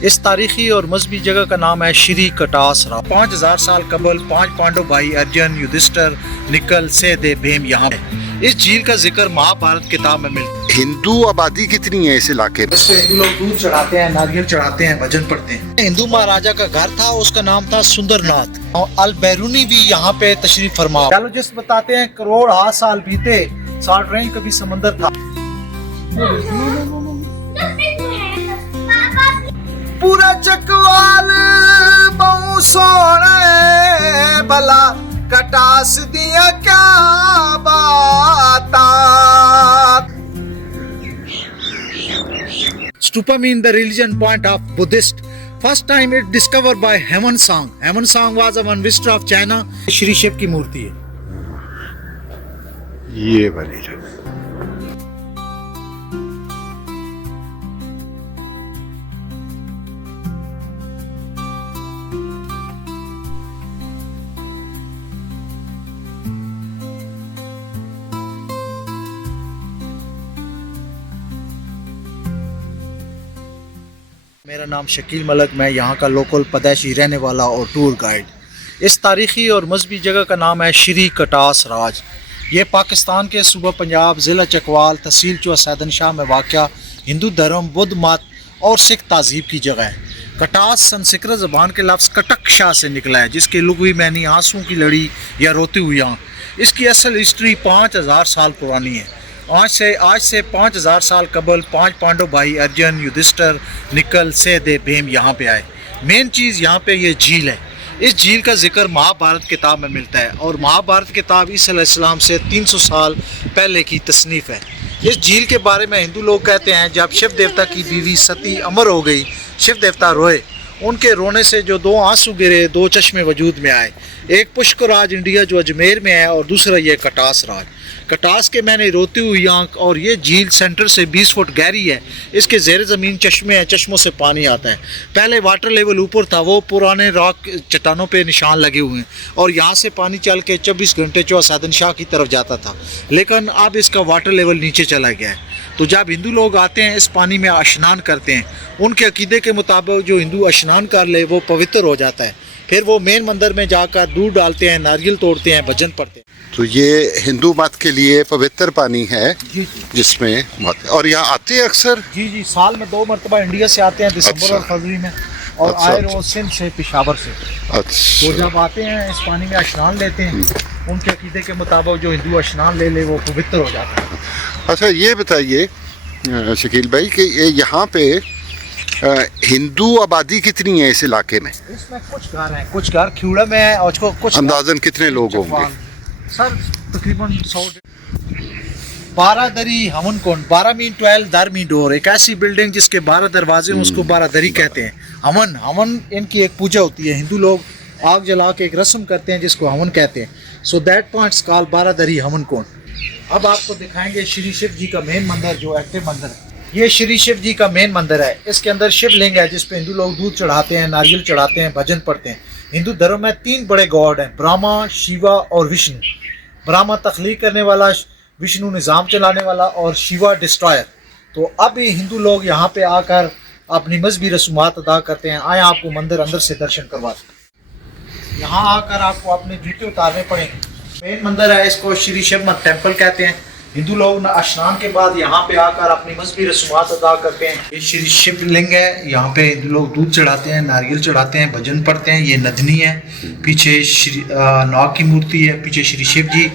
इस तारीखी और मजहबी जगह का नाम है श्री कटास राव। 5000 साल कबल 5 पांडव भाई अर्जुन, युधिष्ठिर, निकल, सहदेव, भीम यहाँ है। इस झील का जिक्र महाभारत किताब में मिलता है। हिंदू आबादी कितनी है इस इलाके में? हिंदू लोग दूध चढ़ाते हैं, नारियल चढ़ाते हैं, भजन पढ़ते हैं। हिंदू महाराजा का घर था, उसका नाम था सुंदरनाथ। और अल बैरूनी भी यहाँ पे तशरीफ फरमा। जिस बताते हैं करोड़ हाथ साल बीते, साठ रेंज कभी समंदर था। पूरा चकवाल बहु सोने भला कटास दिया क्या बाता। Stupa mean the religion point of Buddhist. First time it discovered by Heman Song. Heman Song was a one visitor of China. Shri Shiv की मूर्ति है। ये वाली जगह। मेरा नाम शकील मलक, मैं यहाँ का लोकल पैदाइशी रहने वाला और टूर गाइड। इस तारीखी और मजहबी जगह का नाम है श्री कटास राज। ये पाकिस्तान के सूबा पंजाब, ज़िला चकवाल, तहसील चौहा सैदनशाह में वाक़या हिंदू धर्म, बुद्ध मत और सिख तहजीब की जगह है। कटास संस्कृत ज़बान के लफ्ज़ कटक शाह से निकला है, जिसके लुग़वी मानी आंसू की लड़ी या रोती हुई आँख। इसकी असल हिस्ट्री 5000 साल पुरानी है। आज से 5000 साल कबल 5 पांडव भाई अर्जुन, युधिष्ठिर, निकल, सहदेव, भीम यहाँ पे आए। मेन चीज़ यहाँ पे ये झील है। इस झील का जिक्र महाभारत किताब में मिलता है और महाभारत किताब ईसा अलैहिस्सलाम से 300 साल पहले की तसनीफ़ है। इस झील के बारे में हिंदू लोग कहते हैं, जब शिव देवता की बीवी सती अमर हो गई, शिव देवता रोए। उनके रोने से जो 2 आंसू गिरे, 2 चश्मे वजूद में आए। एक पुष्कर राज इंडिया जो अजमेर में है और दूसरा ये कटास राज। कटास के मैंने रोती हुई आँख। और ये झील सेंटर से 20 फुट गहरी है। इसके ज़ेर ज़मीन चश्मे हैं, चश्मों से पानी आता है। पहले वाटर लेवल ऊपर था, वो पुराने रॉक चट्टानों पे निशान लगे हुए हैं और यहाँ से पानी चल के 24 घंटे चौहा सैदनशाह की तरफ जाता था, लेकिन अब इसका वाटर लेवल नीचे चला गया है। तो जब हिंदू लोग आते हैं, इस पानी में स्नान करते हैं, उनके अकीदे के मुताबिक जो हिंदू स्नान कर ले वो पवित्र हो जाता है। फिर वो मेन मंदिर में जाकर दूध डालते हैं, नारियल तोड़ते हैं, भजन पढ़ते हैं। तो ये हिंदू मत के लिए पवित्र पानी है जी। जिसमें और यहाँ आते हैं अक्सर। जी, साल में 2 मरतबा इंडिया से आते हैं, दिसंबर और फरवरी में, और आए रोज सिंध से, पेशावर से। अच्छा। तो जब आते हैं इस पानी में स्नान लेते हैं, उनके अकीदे के मुताबिक जो हिंदू स्नान ले वो पवित्र हो जाता है। अच्छा, ये बताइए शकील भाई कि यहाँ पे हिंदू आबादी कितनी है इस इलाके में? इसमें कुछ घर हैं, कुछ घर ख्यूड़ा में है और कुछ अंदाजन कितने लोग होंगे? सर तकरीबन 100। 12 दरी हमन कौन, 12 मीन 12 दर मीन डोर। एक ऐसी बिल्डिंग जिसके 12 दरवाजे हैं, उसको 12 दरी कहते हैं। हमन इनकी एक पूजा होती है। हिंदू लोग आग जला के एक रस्म करते हैं जिसको हमन कहते हैं। सो दैट पॉइंट्स कॉल 12 दरी हमन कौन। अब आपको दिखाएंगे श्री शिव जी का मेन मंदिर, जो एक्टिव मंदिर है। ये श्री शिव जी का मेन मंदिर है। इसके अंदर शिवलिंग है जिसपे हिंदू लोग दूध चढ़ाते हैं, नारियल चढ़ाते हैं, भजन पढ़ते हैं। हिंदू धर्म में 3 बड़े गॉड हैं, ब्रह्मा, शिवा और विष्णु। ब्रह्मा तख्लीक करने वाला, विष्णु निज़ाम चलाने वाला और शिवा डिस्ट्रॉयर। तो अब हिंदू लोग यहाँ पे आकर अपनी मजहबी रसूमात अदा करते हैं। आए आपको मंदिर अंदर से दर्शन करवाते हैं। यहाँ आकर आपको अपने जूते उतारने पड़ेंगे। मेन मंदिर है, इसको श्री शिव टेम्पल कहते हैं। हिंदू लोग स्नान के बाद यहाँ पे आकर अपनी मजहबी रसूमात अदा करते हैं। ये श्री शिवलिंग है, यहाँ पे हिंदू लोग दूध चढ़ाते हैं, नारियल चढ़ाते हैं, भजन पढ़ते हैं। ये नदनी है, पीछे श्री नाग की मूर्ति है, पीछे श्री शिव जी,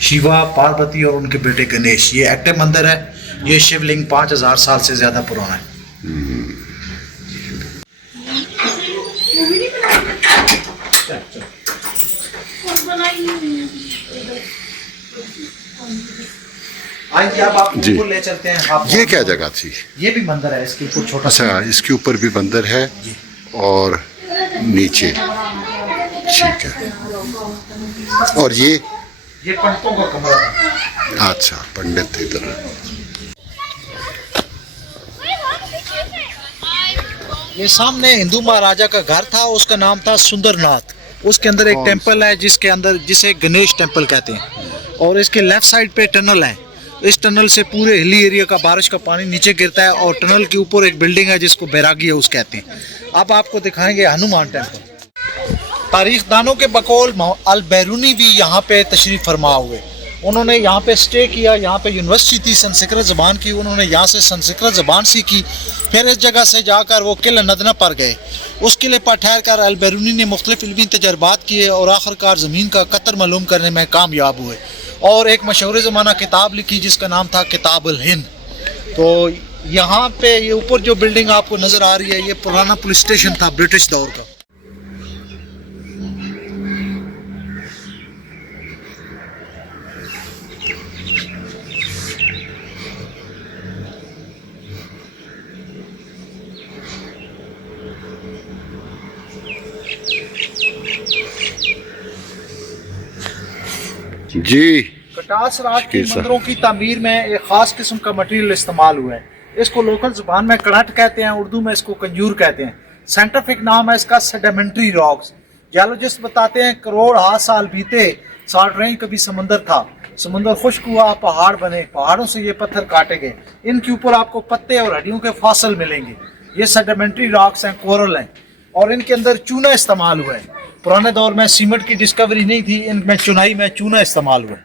शिवा, पार्वती और उनके बेटे गणेश। ये एक्टिव मंदिर है। ये शिवलिंग 5000 साल से ज़्यादा पुराना है। आइए अब आपको ऊपर ले चलते हैं। ये क्या जगह थी? ये भी मंदिर है, इसके ऊपर छोटा। अच्छा, इसके ऊपर भी मंदिर है और नीचे, ठीक है। और ये पंडितों का कमरा है। अच्छा, पंडित इधर। ये सामने हिंदू महाराजा का घर था, उसका नाम था सुंदरनाथ। उसके अंदर एक टेम्पल है जिसके अंदर, जिसे गणेश टेम्पल कहते हैं। और इसके लेफ्ट साइड पे टनल है। इस टनल से पूरे हिली एरिया का बारिश का पानी नीचे गिरता है और टनल के ऊपर एक बिल्डिंग है जिसको बैरागी हाउस कहते हैं। अब आपको दिखाएंगे हनुमान टेम्पल। तारीख दानों के बकौल अल बैरूनी भी यहाँ पे तशरीफ़ फरमा हुए। उन्होंने यहाँ पे स्टे किया, यहाँ पे यूनिवर्सिटी थी संस्कृत ज़बान की, उन्होंने यहाँ से संस्कृत ज़बान सीखी। फिर इस जगह से जाकर वो किला नदना पर गए। उस किले पर ठहर कर अल बैरूनी ने मुख्तलिफ इल्मी तजर्बात किए और आखिरकार ज़मीन का कतर मालूम करने में कामयाब हुए और एक मशहूर ज़माना किताब लिखी जिसका नाम था किताब अल हिंद। तो यहाँ पे ये ऊपर जो बिल्डिंग आपको नज़र आ रही है ये पुराना पुलिस स्टेशन था ब्रिटिश दौर का। जी, कटास राज के मंदिरों की तामीर में एक ख़ास किस्म का मटेरियल इस्तेमाल हुआ है। इसको लोकल ज़ुबान में कड़ट कहते हैं, उर्दू में इसको कंजूर कहते हैं। साइंटिफिक नाम है इसका सेडिमेंट्री रॉक्स। जियोलॉजिस्ट बताते हैं करोड़ साल बीते, साल्ट रेंज कभी समंदर था, समंदर खुश्क हुआ, पहाड़ बने, पहाड़ों से ये पत्थर काटे गए, इनके ऊपर आपको पत्ते और हड्डियों के फासल मिलेंगे। ये सेडिमेंट्री रॉक्स हैं, कोरल हैं और इनके अंदर चूना इस्तेमाल हुआ है। पुराने दौर में सीमेंट की डिस्कवरी नहीं थी, इनमें चुनाई में चूना इस्तेमाल हुआ है।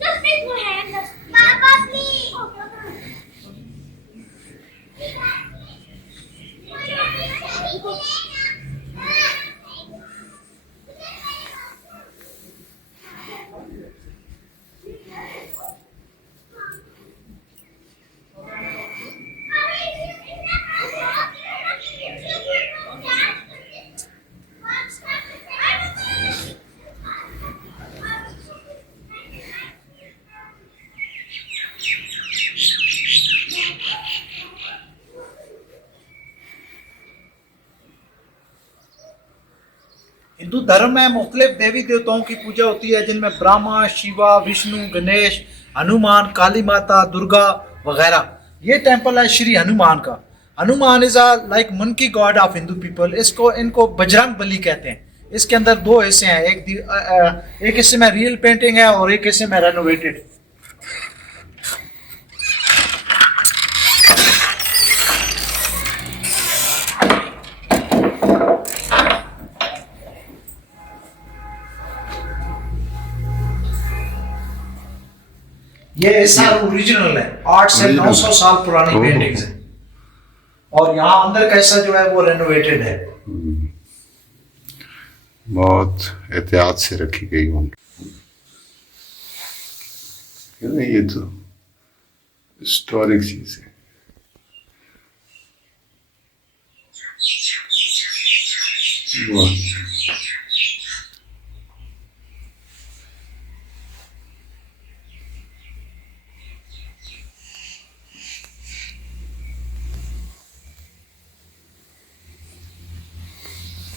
Just make my hand. Papa, please. Hindu धर्म में मुख्तलिफ देवी देवताओं की पूजा होती है जिनमें ब्रह्मा, शिवा, विष्णु, गणेश, हनुमान, काली माता, दुर्गा वगैरह। ये टेम्पल है श्री हनुमान का। Hanuman is like monkey God of Hindu people. इनको बजरंग बली कहते हैं। इसके अंदर दो हिस्से हैं, एक हिस्से में रियल पेंटिंग है और एक हिस्से में रेनोवेटेड। ये ऐसा ओरिजिनल है, 8 से 900 साल पुरानी पेंटिंग्स है और यहाँ अंदर का हिस्सा जो है वो रेनोवेटेड है। बहुत एहतियात से रखी गई होंगी। ये तो हिस्टोरिक चीज है।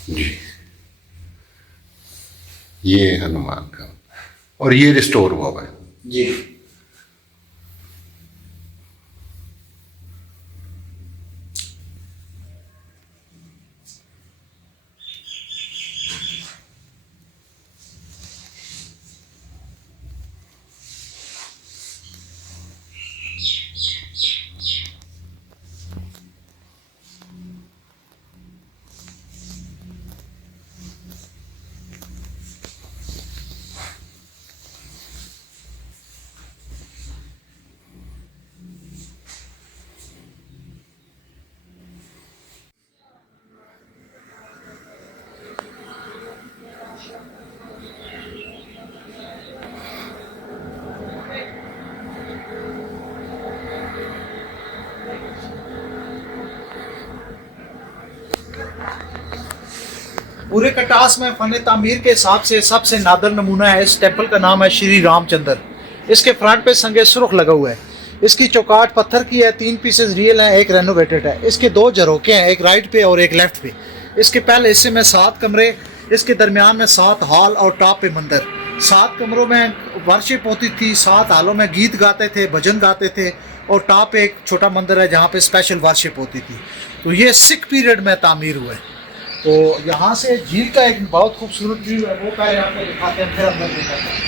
जी, ये हनुमान का और ये रिस्टोर हुआ है जी। पूरे कटास में फन तामीर के हिसाब से सबसे नादर नमूना है। इस टेम्पल का नाम है श्री रामचंद्र। इसके फ्रंट पे संगे सुर्ख लगा हुआ है। इसकी चौकाट पत्थर की है, 3 पीसेस रियल हैं, एक रेनोवेटेड है। इसके 2 झरोके हैं, एक राइट पे और एक लेफ्ट पे। इसके पहले हिस्से में 7 कमरे, इसके दरमियान में 7 हॉल और टॉप पे मंदिर। 7 कमरों में वर्शिप होती थी, 7 हॉलों में गीत गाते थे, भजन गाते थे, और टॉप पे एक छोटा मंदिर है जहाँ पे स्पेशल वर्शिप होती थी। तो ये सिख पीरियड में तामीर हुए। तो यहाँ से झील का एक बहुत खूबसूरत व्यू है, वो पहले आपको दिखाते हैं, फिर अंदर दिखाते हैं।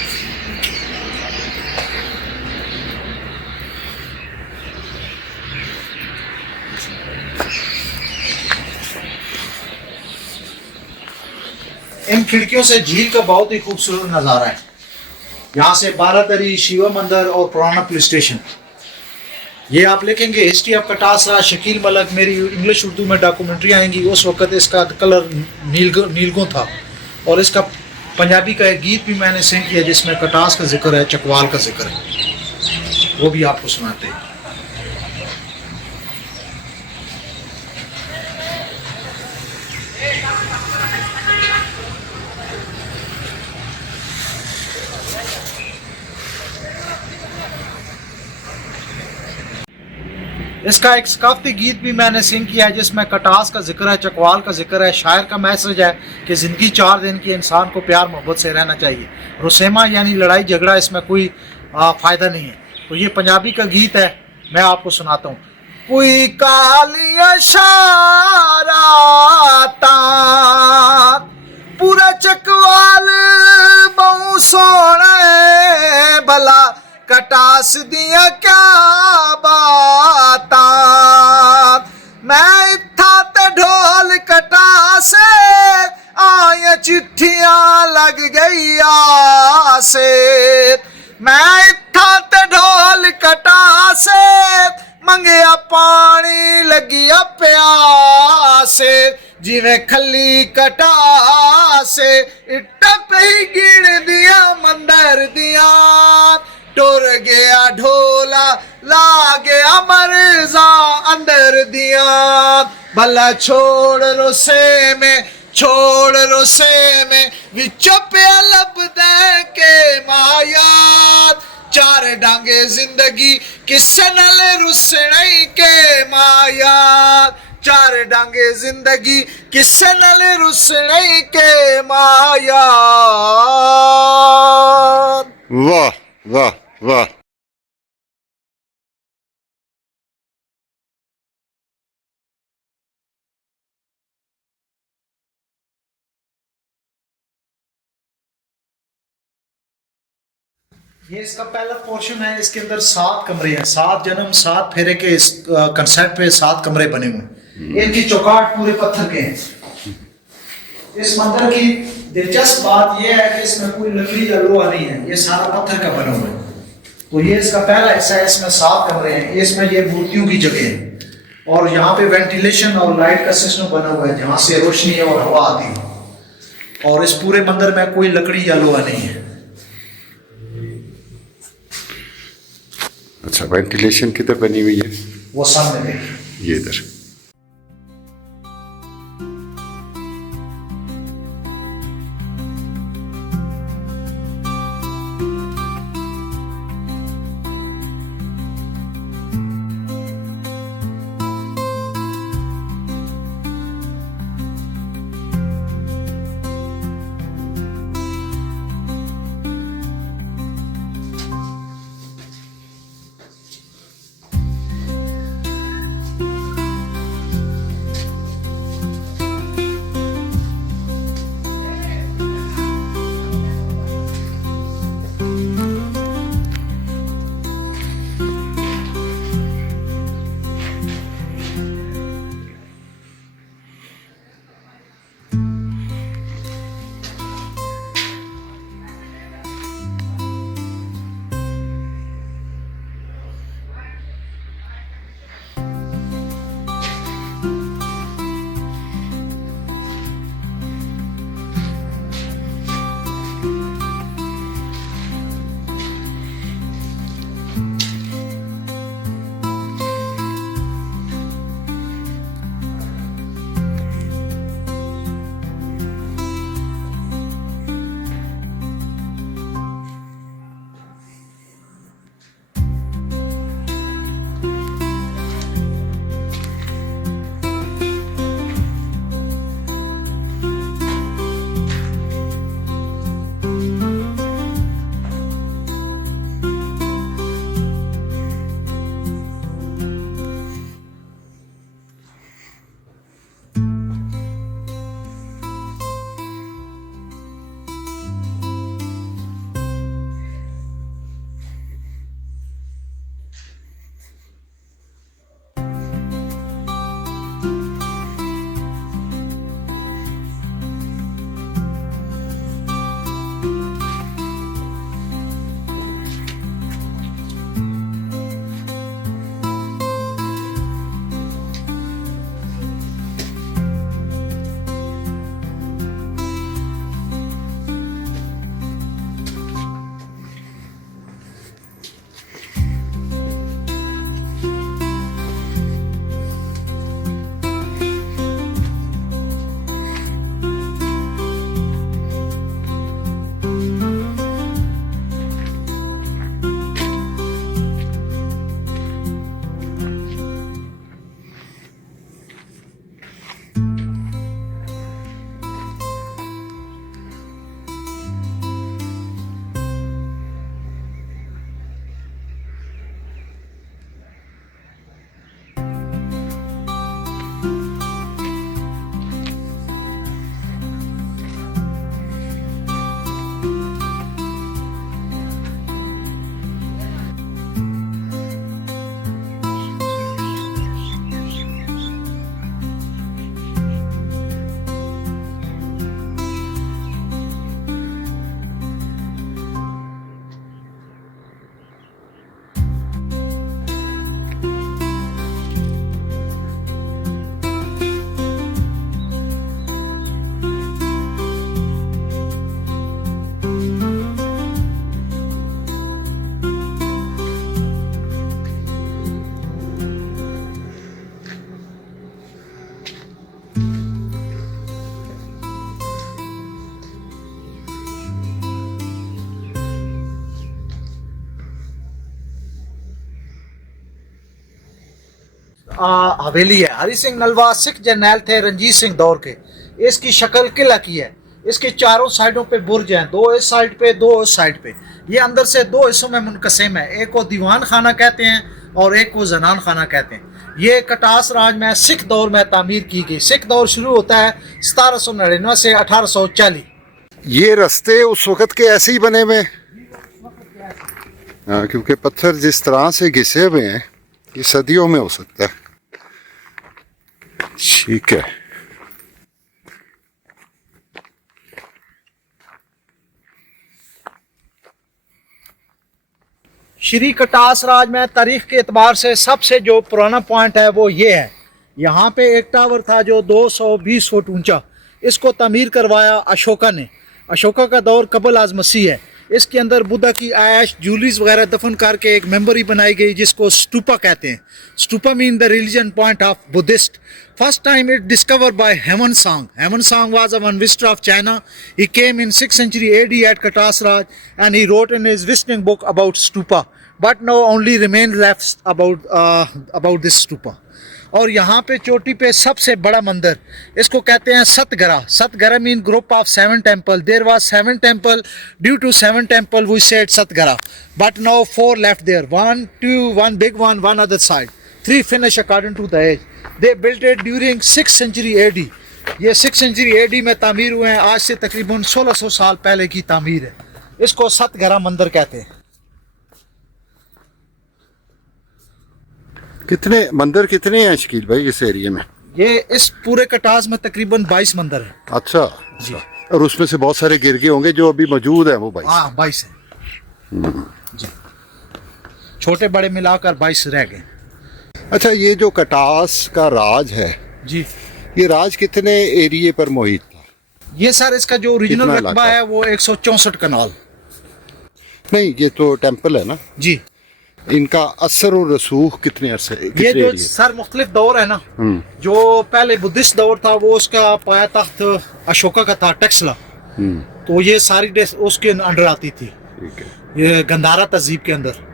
इन खिड़कियों से झील का बहुत ही खूबसूरत नज़ारा है। यहाँ से बारादरी, शिवा मंदिर और पुराना पुलिस स्टेशन। ये आप लिखेंगे हिस्ट्री ऑफ कटासरा, शकील मलक, मेरी इंग्लिश उर्दू में डॉक्यूमेंट्री आएंगी। उस वक्त इसका कलर नीलगों था। और इसका पंजाबी का एक गीत भी मैंने सिंग किया जिसमें कटास का जिक्र है, चकवाल का जिक्र है, वो भी आपको सुनाते हैं। इसका एक सकाफती गीत भी मैंने सिंग किया है जिसमें कटास का जिक्र है, चकवाल का जिक्र है। शायर का मैसेज है कि ज़िंदगी 4 दिन की, इंसान को प्यार मोहब्बत से रहना चाहिए। रुसेमा यानी लड़ाई झगड़ा, इसमें कोई फ़ायदा नहीं है। तो ये पंजाबी का गीत है, मैं आपको सुनाता हूँ। कोई कालिया शाराता पूरा चकवाल बहु सोने भला कटास दिया क्या बाता। मैं इत्था ते ढोल कटासे आया चिट्ठियां लग गई आसे। मैं इत्था ते ढोल कटासे मंगया पानी लगिया प्यासे। जिवें खली कटासे इट्टा पे ही गिण दिया मंदर दिया। टुर गया ढोला ला गया मरजा अंदर दिया। भला छोड़ रोसे में विचो पे लब दे के माया। 4 डांगे जिंदगी किसे नल रुसने के माया। 4 डांगे जिंदगी किसे नल रुसने के माया। वाह वाह वाह। ये इसका पहला पोर्शन है। इसके अंदर 7 कमरे हैं। 7 जन्म 7 फेरे के इस कंसेप्ट पे 7 कमरे बने हुए। इनकी चौकाट पूरे पत्थर के हैं। इस मंदिर की दिलचस्प बात यह है कि इसमें कोई लकड़ी या लोहा नहीं है, ये सारा पत्थर का बना हुआ है। तो ये इसका पहला हिस्सा है, इसमें 7 कमरे हैं। इसमें ये मूर्तियों की जगह है और यहाँ पे वेंटिलेशन और लाइट का सिस्टम बना हुआ है जहाँ से रोशनी और हवा आती है। और इस पूरे मंदिर में कोई लकड़ी या लोहा नहीं है। अच्छा, वेंटिलेशन किधर बनी हुई है? वो सामने देखिए, ये इधर। हवेली है। हरि सिंह नलवा सिख जर्नैल थे रंजीत सिंह दौर के। इसकी शक्ल किला की है। इसके चारों साइडों पे बुर्ज हैं, दो इस साइड पे दो उस साइड पे। ये अंदर से दो हिस्सों में मुनकसिम है, एक को दीवान खाना कहते हैं और एक को जनान खाना कहते हैं। ये कटास राज में सिख दौर में तामीर की गई। सिख दौर शुरू होता है 1799 से 1840। ये रास्ते उस वक्त के ऐसे ही बने हुए हैं। हाँ, क्योंकि पत्थर जिस तरह से घिसे हुए हैं ये सदियों में हो सकता है। ठीक है। श्री कटास राज में तारीख के एतबार से सबसे जो पुराना पॉइंट है वो ये है। यहाँ पे एक टावर था जो 220 फुट ऊंचा। इसको तामीर करवाया अशोका ने। अशोका का दौर कबल आज मसीह है। इसके अंदर बुद्धा की ऐश ज्वेलरीज वगैरह दफन करके एक मेमोरी बनाई गई जिसको स्टूपा कहते हैं। Stupa mean the religion point of Buddhist. First time it discovered by Heman Song. Heman Song was a one visitor of China. He came in 6th century AD at Katas Raj and he wrote in his visiting book about stupa. But now only remain left about this stupa. और यहाँ पे चोटी पे सबसे बड़ा मंदिर, इसको कहते हैं Satgara. Satgara mean group of 7 temple. There was 7 temple. Due to 7 temple we said Satgara, but now 4 left there. 1, 2, 1 big one, 1 other side, 3 finish according to the age. They built it during 6th century AD. ये 6th century AD में तामीर हुए हैं। आज से तकरीबन 1600 साल पहले की तामीर है। इसको सतगरा मंदिर कहते हैं। कितने मंदिर कितने हैं शकील भाई इस एरिया में? ये इस पूरे कटास में तकरीबन 22 मंदिर है। अच्छा जी। और उसमें से बहुत सारे गिर गए होंगे जो अभी मौजूद है वो 22? हाँ 22 है जी। छोटे बड़े मिलाकर 22 रह गए। अच्छा, ये जो कटास का राज है जी, ये राज कितने एरिया पर मोहित था? ये सर इसका जो ओरिजिनल कितना रकबा इलाका? है वो 164 कनाल। नहीं, ये तो टेम्पल है ना। जी, इनका असर और रसूख कितने अरसे ये कितने जो एरिया? सर मुख्तलिफ दौर है ना, जो पहले बुद्धिस्ट दौर था वो उसका पाया तख्त अशोका का था, टक्सला। तो ये सारी उसके अंडर आती थी, ठीक है। ये गंधारा तहजीब के अंदर।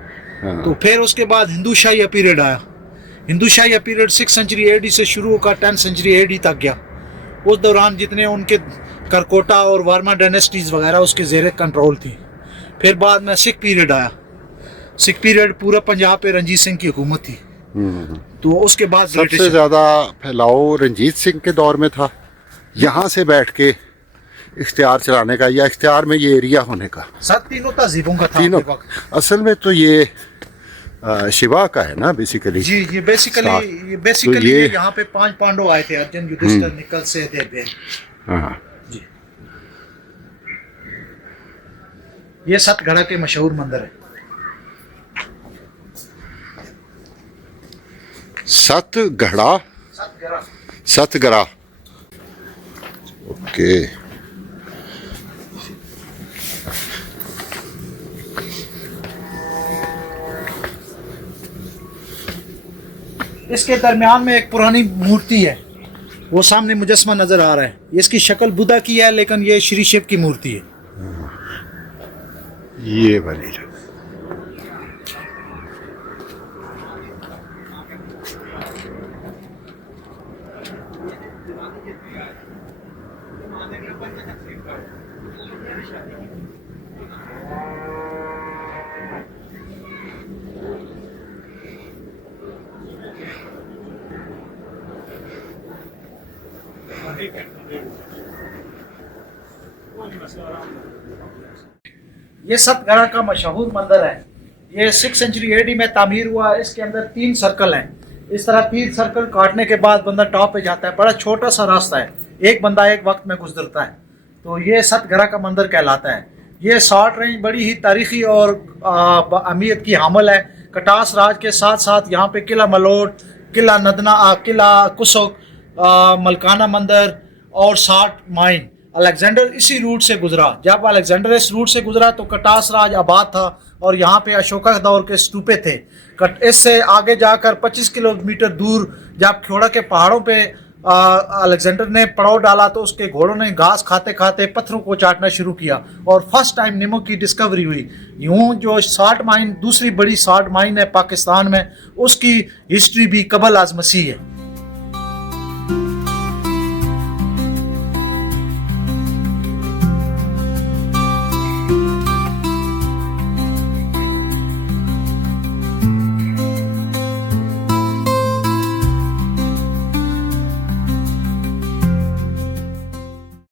हाँ। तो फिर उसके बाद हिंदू शाही पीरियड आया। हिंदू शाही पीरियड 6th century AD से शुरू होकर 10th century AD तक गया। उस दौरान जितने उनके करकोटा और वर्मा डायनेस्टीज वगैरह उसके जेर कंट्रोल थी। फिर बाद में सिख पीरियड आया। सिख पीरियड पूरा पंजाब पे रंजीत सिंह की हुकूमत थी। तो उसके बाद सबसे ज्यादा फैलाव रंजीत सिंह के दौर में था, यहाँ से बैठ के इख्तियार चलाने का या इख्तियार में ये एरिया होने का? सर तीनों तहजीबों का था तीनों। अपने वक्त। असल में तो ये शिवा का है ना बेसिकली। जी, ये बेसिकली तो ये यहाँ पे 5 पांडव आए थे, अर्जुन, युधिष्ठिर, निकल, सहदेव। हाँ। जी, ये सतगढ़ा के मशहूर मंदिर है। सतगढ़ा, सतगढ़ा, ओके। इसके दरमियान में एक पुरानी मूर्ति है, वो सामने मुजस्मा नजर आ रहा है। इसकी शक्ल बुद्धा की है लेकिन ये श्री शिव की मूर्ति है। ये वाली ये सतगढ़ा का मशहूर मंदिर है। ये 6th century AD में तामीर हुआ। इसके अंदर 3 सर्कल हैं। इस तरह 3 सर्कल काटने के बाद बंदा टॉप पे जाता है। बड़ा छोटा सा रास्ता है, एक बंदा एक वक्त में गुजरता है। तो ये सतगढ़ा का मंदिर कहलाता है। ये शॉर्ट रेंज बड़ी ही तारीखी और अहमियत की हामिल है। कटास राज के साथ साथ यहाँ पे किला मलोट, किला नदना, किला कुसुक, मलकाना मंदिर और 60 माइन। अलेक्जेंडर इसी रूट से गुजरा। जब अलेक्जेंडर इस रूट से गुजरा तो कटास राज आबाद था और यहाँ पे अशोका दौर के स्तूपे थे। इससे आगे जाकर 25 किलोमीटर दूर जब ख्योड़ा के पहाड़ों पे अलेक्जेंडर ने पड़ाव डाला तो उसके घोड़ों ने घास खाते खाते पत्थरों को चाटना शुरू किया और फर्स्ट टाइम नमक की डिस्कवरी हुई। यूं जो साल्ट माइन दूसरी बड़ी साल्ट माइन है पाकिस्तान में, उसकी हिस्ट्री भी कबल अज मसीह है।